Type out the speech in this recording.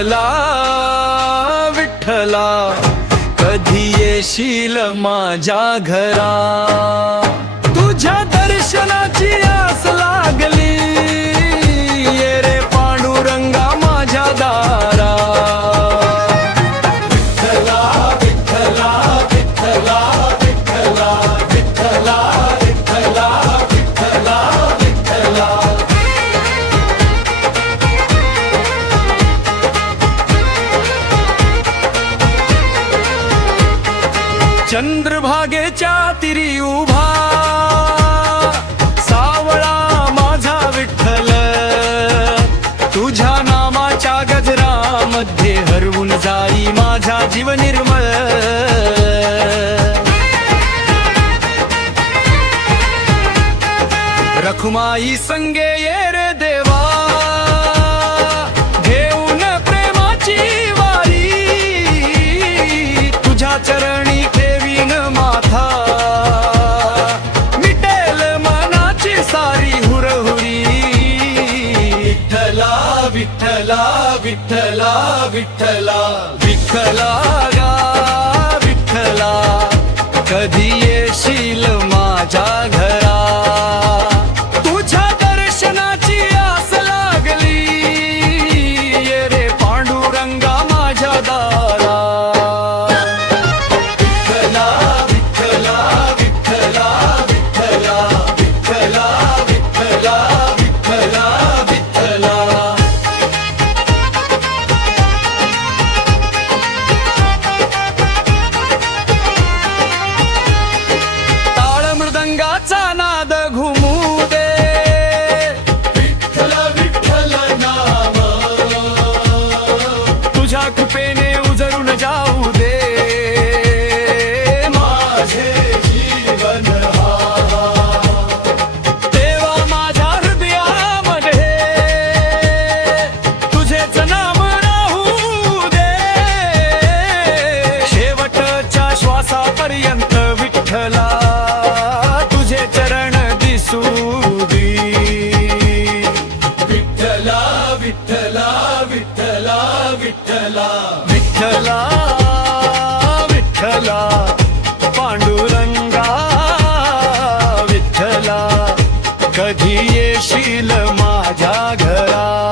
विठ्ठला विठ्ठला कधी येशील माझ्या घरा तुझ्या दर्शनाची आस लागली ये रे पांडुरंगा माझ्या दारा विठ्ठला विठ्ठला विठ्ठला विठ्ठला विठ्ठला विठ्ठला विठ्ठला विठ्ठला चंद्रभागेच्या तिरी उभा सावळा माझा विठ्ठल तुझ्या नामाच्या गजरामध्ये हरवून जाई माझा जीव निर्मळ रखुमाई संगे ये रे देवा घेऊन प्रेमाची वारी तुझ्या चरणी माथा मिटेल मनाची सारी हुरहुरी विठ्ठला विठ्ठला विठ्ठला विठ्ठला विठ्ठला गा विठ्ठला कधी येशील माझ्या घरा तुझ्या दर्शनाची आस लागली ये रे पांडुरंगा माझ्या दारा नाद घुमू दे विठ्ठल विठ्ठल नाम तुझ्या कृपेने उजळून जाऊ दे माझे जीवन देवा माझ्या हृदयामध्ये तुझेच नाम राहू दे शेवटच्या श्वासापर्यंत विठ्ठला चरण दिसू दे विठ्ठला विठ्ठला विठ्ठला विठ्ठला विठ्ठला विठ्ठला पांडुरंगा विठ्ठला कधी येशील माझ्या घरा